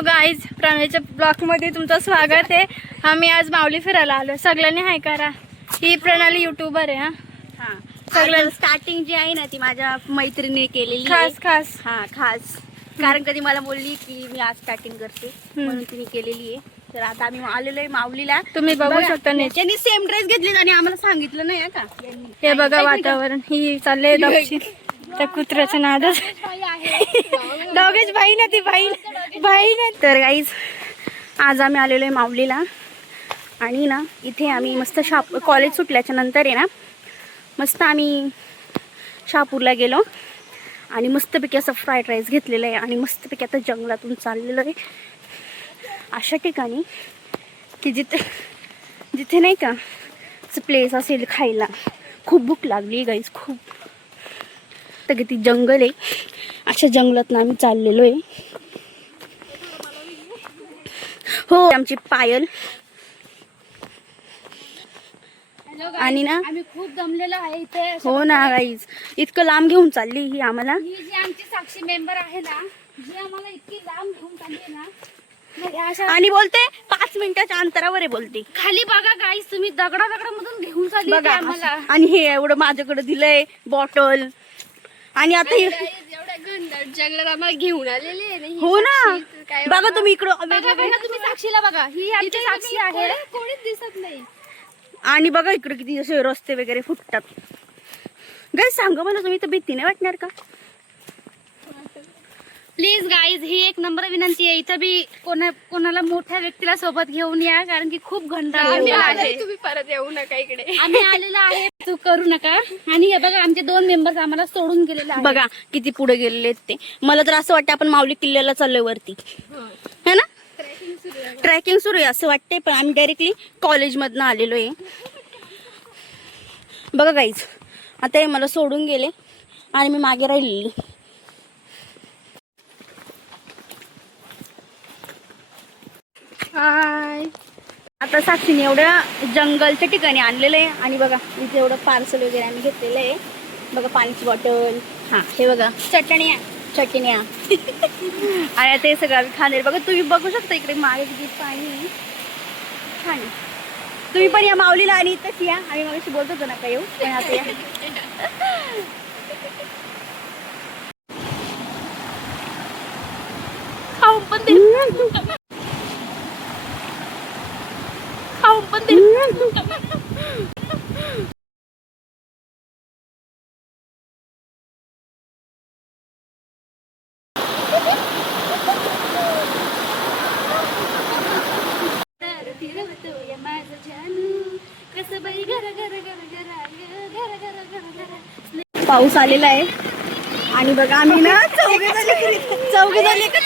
Hello guys, प्रणालीच्या ब्लॉगमध्ये तुमचं स्वागत आहे. आम्ही आज माऊली फिरायला आलो. सगळ्यांनी हाय करा. ही प्रणाली युट्यूबर आहे. हा सगळ्यांना स्टार्टिंग जी आहे ना ती माझ्या मैत्रिणीने केलेली खास खास कारण कधी मला बोलली की मी आज स्टार्टिंग करते म्हणून तिने केलेली आहे. तर आता आम्ही आलेलो आहे माऊलीला. तुम्ही बघू शकता. त्यांनी सेम ड्रेस घेतले आणि आम्हाला सांगितलं नाही का. हे बघा वातावरण. ही चालले दक्षिण त्या कुत्र्याच्या नादात. डॉगेज बाई ना, ती बाई ना. तर गाईज आज आम्ही आलेलो आहे माऊलीला आणि ना इथे आम्ही मस्त कॉलेज सुटल्याच्या नंतर आहे ना मस्त आम्ही शहापूरला गेलो आणि मस्तपैकी असं फ्राईड राईस घेतलेलं आहे आणि मस्तपैकी आता जंगलातून चाललेलं आहे अशा ठिकाणी की जिथे नाही का प्लेस असेल खायला. खूप भूक लागली गाईज, खूप. तर किती जंगल आहे, अशा जंगलातून आम्ही चाललेलो आहे. हो, आमची पायल आणि ना आम्ही खूप दमलेलो आहे इथे. हो ना गाईज, इतकं लांब घेऊन चालली ही आम्हाला. ही जी आमची साक्षी मेंबर आहे ना, जी आम्हाला इतकी लांब घेऊन चालली ना, आणि बोलते 5 मिनिटाच्या अंतरावर आहे बोलते. खाली बघा गाईस, तुम्ही दगडामधून घेऊन चालली बघा आम्हाला. आणि हे एवढं माझ्याकडे दिलंय बॉटल. आणि आता एवढ्या घनदाट जंगलात आम्हाला घेऊन आलेली आहे ना ही हो ना साक्षी. काय बघा तुम्ही इकडं बघा तुम्ही साक्षीला बघा, ही आमची साक्षी आहे. कोणीच दिसत नाही. आणि बघा इकडे किती असे रस्ते वगैरे फुटतात. गाईज सांगा मला, तुम्ही तर भीती नाही वाटणार का? प्लीज गाईज, ही एक नंबर विनंती आहे. इथं बी कोणाला मोठ्या व्यक्तीला सोबत घेऊन या, कारण की खूप घनदाट आहे. तुम्ही परत येऊ नका इकडे. आम्ही आलेलो आहे, तू करू नका. आणि हे बघा आमचे 2 मेंबर्स आम्हाला सोडून गेलेले आहेत. बघा किती पुढे गेलेले आहेत ते. मला तर असं वाटतं आपण माऊली किल्ल्याला चाललोय वरती, है ना? ट्रॅकिंग सुरू आहे असं वाटतंय, पण आम्ही डायरेक्टली कॉलेजमधनं आलेलो आहे. बघा गाईज, आता हे मला सोडून गेले आणि मी मागे राहिलेली. हाय. आता साक्षीने एवढ्या जंगलच्या ठिकाणी आणलेलं आहे आणि बघा इथे एवढं पार्सल वगैरे आम्ही घेतलेलं आहे. बघा पाण्याची बॉटल, हा हे बघा चटण्या आणि ते सगळं आम्ही खाणार. बघा तुम्ही बघू शकता इकडे मागे किती पाणी आहे. छान आहे. तुम्ही पण या माऊलीला आणि इथंच या. आम्ही मगाशी बोलत होतो नका येऊ, पण आता या. खाऊन पण दे. खाऊन पण दे. पाऊस आलेला आहे आणि बघा आम्ही ना चौघे झाले का